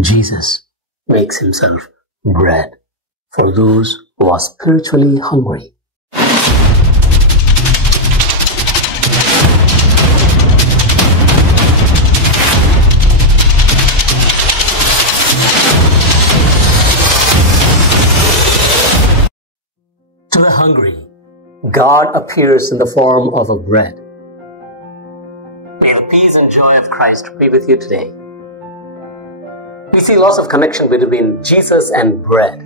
Jesus makes himself bread for those who are spiritually hungry. To the hungry, God appears in the form of a bread. May the peace and joy of Christ be with you today. We see lots of connection between Jesus and bread.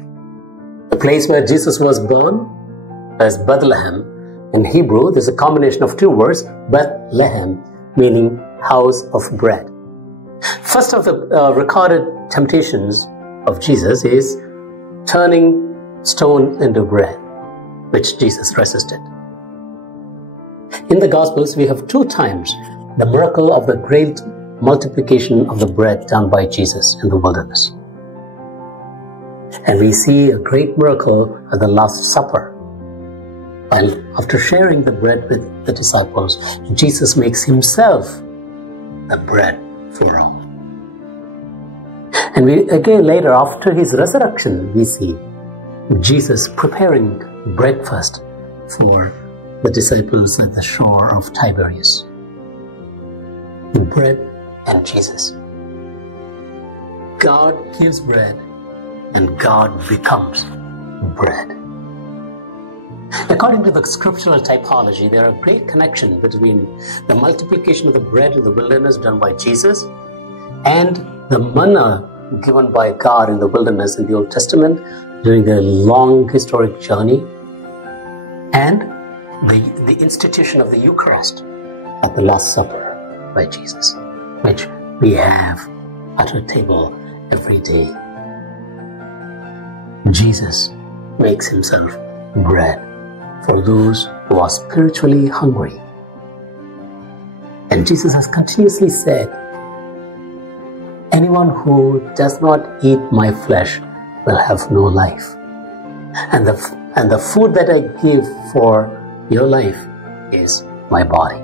The place where Jesus was born is Bethlehem. In Hebrew, there's a combination of two words, Bethlehem, meaning house of bread. First of the recorded temptations of Jesus is turning stone into bread, which Jesus resisted. In the Gospels, we have two times the miracle of the great multiplication of the bread done by Jesus in the wilderness. And we see a great miracle at the Last Supper. And after sharing the bread with the disciples, Jesus makes himself the bread for all. And we again later, after his resurrection, we see Jesus preparing breakfast for the disciples at the shore of Tiberias. The bread and Jesus. God gives bread and God becomes bread. According to the scriptural typology, there are a great connection between the multiplication of the bread in the wilderness done by Jesus and the manna given by God in the wilderness in the Old Testament during the long historic journey, and the institution of the Eucharist at the Last Supper by Jesus, which we have at our table every day. Jesus makes himself bread for those who are spiritually hungry. And Jesus has continuously said, anyone who does not eat my flesh will have no life. And the food that I give for your life is my body.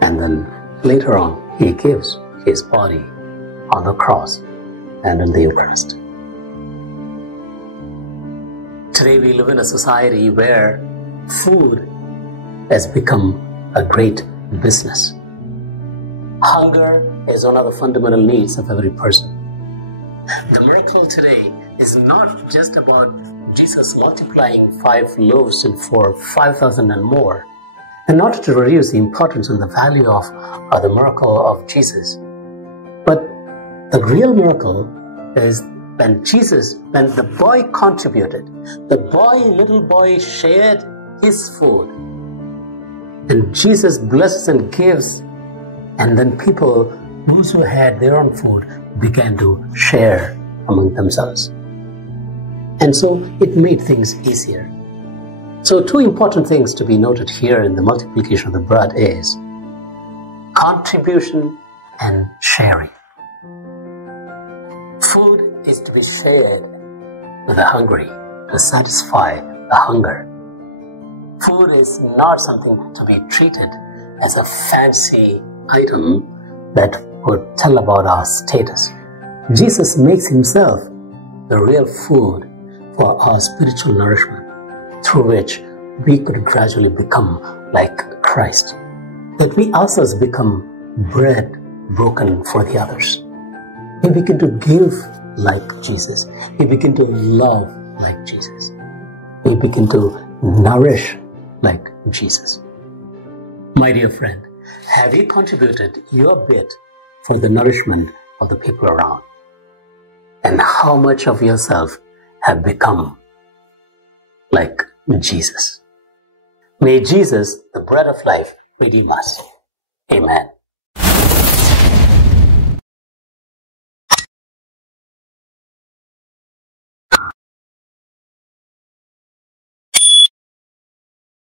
And then later on, he gives his body on the cross and in the Eucharist. Today we live in a society where food has become a great business. Hunger is one of the fundamental needs of every person. The miracle today is not just about Jesus multiplying 5 loaves and for 5,000 and more, and not to reduce the importance and the value of the miracle of Jesus. But the real miracle is when the boy contributed, little boy shared his food, and Jesus blesses and gives, and then people, those who had their own food, began to share among themselves. And so it made things easier. So two important things to be noted here in the multiplication of the bread is contribution and sharing. Food is to be shared with the hungry to satisfy the hunger. Food is not something to be treated as a fancy item that would tell about our status. Jesus makes himself the real food for our spiritual nourishment, through which we could gradually become like Christ, that we ourselves become bread broken for the others. We begin to give like Jesus. We begin to love like Jesus. We begin to nourish like Jesus. My dear friend, have you contributed your bit for the nourishment of the people around? And how much of yourself have become like Jesus? May Jesus, the bread of life, redeem us. Amen.